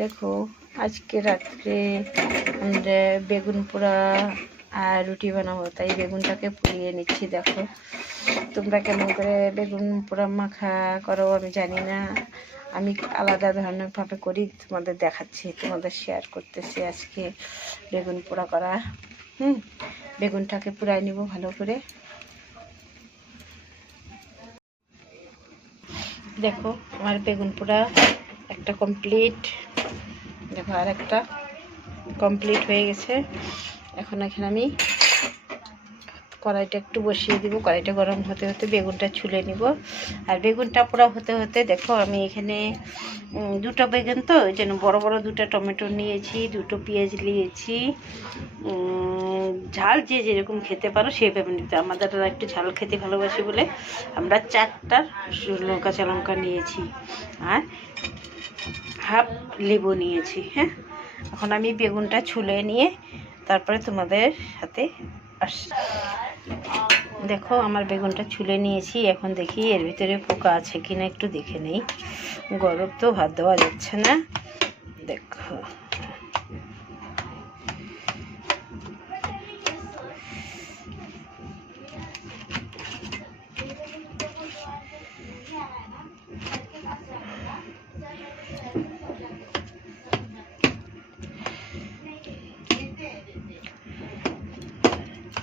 দেখো আজকে রাত্রে আমরা বেগুন পোড়া আর রুটি বানাবো, তাই বেগুনটাকে পুড়িয়ে নিচ্ছি। দেখো তোমরা কেমন করে বেগুন পোড়া মাখা করো আমি জানি না, আমি আলাদা ধরনের ভাবে করি, তোমাদের দেখাচ্ছি, তোমাদের শেয়ার করতেছি আজকে বেগুন পোড়া করা। বেগুনটাকে পুড়াই নিব ভালো করে। দেখো আমার বেগুন পোড়া একটা কমপ্লিট, দেখো আর একটা কমপ্লিট হয়ে গেছে। এখন এখানে আমি কড়াইটা একটু বসিয়ে দিব, কড়াইটা গরম হতে হতে বেগুনটা ছুলে নিব। আর বেগুনটা পোড়া হতে হতে দেখো আমি এখানে দুটো বেগুন, তো ওই জন্য বড়ো বড়ো দুটো টমেটো নিয়েছি, দুটো পেঁয়াজ নিয়েছি। ঝাল যে যেরকম খেতে পারো সেভাবে নিতে, আমাদের একটু ঝাল খেতে ভালোবাসি বলে আমরা 4টা কাঁচা লঙ্কা নিয়েছি আর হাফ লেবু নিয়েছি। হ্যাঁ, এখন আমি বেগুনটা ছুলে নিয়ে তারপরে তোমাদের সাথে আসছি। দেখো আমার বেগুনটা ছুলে নিয়েছি, এখন দেখি এর ভিতরে পোকা আছে কিনা একটু দেখে নেই। গরম তো ভাত দেওয়া যাচ্ছে না। দেখো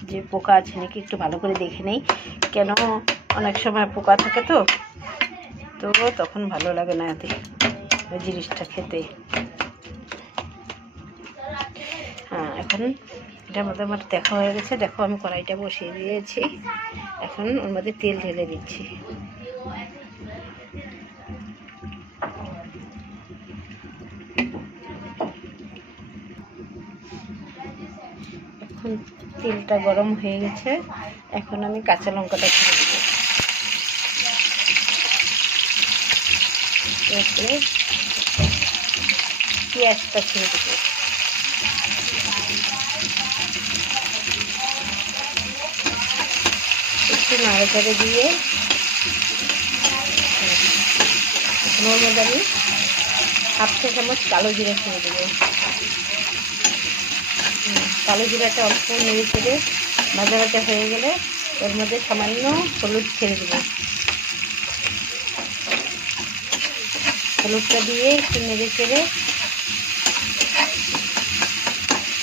যে পোকা আছে নাকি একটু ভালো করে দেখে নেই, কেন অনেক সময় পোকা থাকে তো তখন ভালো লাগে না ওই জিনিসটা খেতে। হ্যাঁ, এখন এটার মধ্যে আমার দেখা হয়ে গেছে। দেখো আমি কড়াইটা বসিয়ে দিয়েছি, এখন ওর মধ্যে তেল ঢেলে দিচ্ছি। এখন তেলটা গরম হয়ে গেছে, এখন আমি কাঁচা লঙ্কাটা ছেড়ে দেবো। এরপরে পেঁয়াজটা ছেড়ে দেবো। একটু নাড়াচাড়া দিয়ে ওর মধ্যে আমি হাফ চা চামচ কালো জিরা ছেড়ে দেবো। কালো জিরাটা অল্প নেড়ে ছেড়ে ভাজা ভাজা হয়ে গেলে ওর মধ্যে সামান্য হলুদ ছেড়ে দেবো। হলুদটা দিয়ে একটু নেড়ে চেড়ে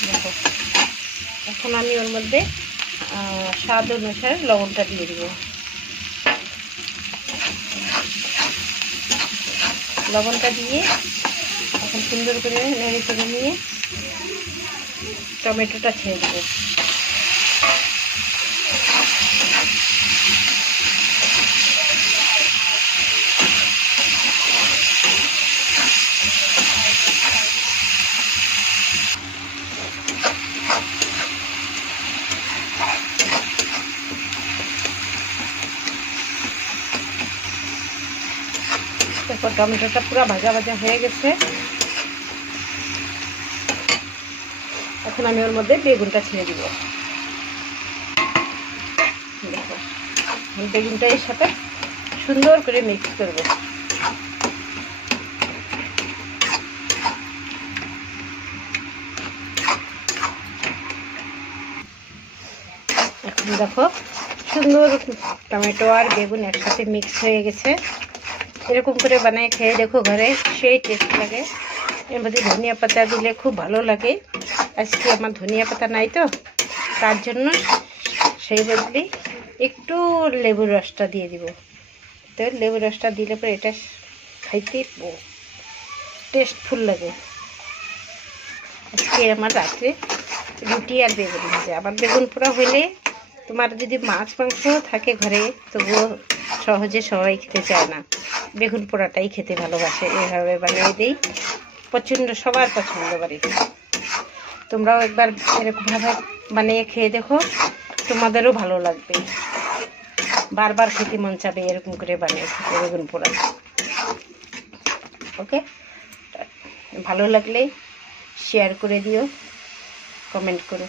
দেখো এখন আমি ওর মধ্যে স্বাদ অনুসারে লবণটা দিয়ে দেবো। লবণটা দিয়ে এখন সুন্দর করে নেড়ে চেড়ে নিয়ে টমেটোটা ছেড়ে দেবো। তারপর টমেটোটা পুরো ভাজা ভাজা হয়ে গেছে, এখন আমি ওর মধ্যে বেগুনটা ছেড়ে দিব। দেখো বেগুনটা এর সাথে সুন্দর করে মিক্স করব। এখন দেখো সুন্দর টমেটো আর বেগুন একসাথে মিক্স হয়ে গেছে। এরকম করে বানিয়ে খেয়ে দেখো ঘরে, সেই টেস্ট লাগে। এর মধ্যে ধনিয়া পাতা দিলে খুব ভালো লাগে। আজকে আমার ধনিয়া পাতা নাই তো, তার জন্য সেই বদলে একটু লেবুর রসটা দিয়ে দিব। তো লেবুর রসটা দিলে পরে এটা খাইতে টেস্টফুল লাগে। আজকে আমার রাত্রে রুটি আর বেগুন ভাজা। আমার বেগুন পোড়া হইলে তোমার যদি মাছ মাংস থাকে ঘরে, তবুও সহজে সবাই খেতে চায় না, বেগুন পোড়াটাই খেতে ভালোবাসে। এইভাবে বানিয়ে দিই, প্রচণ্ড সবার পছন্দ বাড়িতে। তোমরাও একবার এরকমভাবে বানিয়ে খেয়ে দেখো, তোমাদেরও ভালো লাগবে, বারবার খেতে মন চাবে এরকম করে বানিয়ে খেতে বেগুন পোড়া। ওকে, ভালো লাগলে শেয়ার করে দিও, কমেন্ট করো।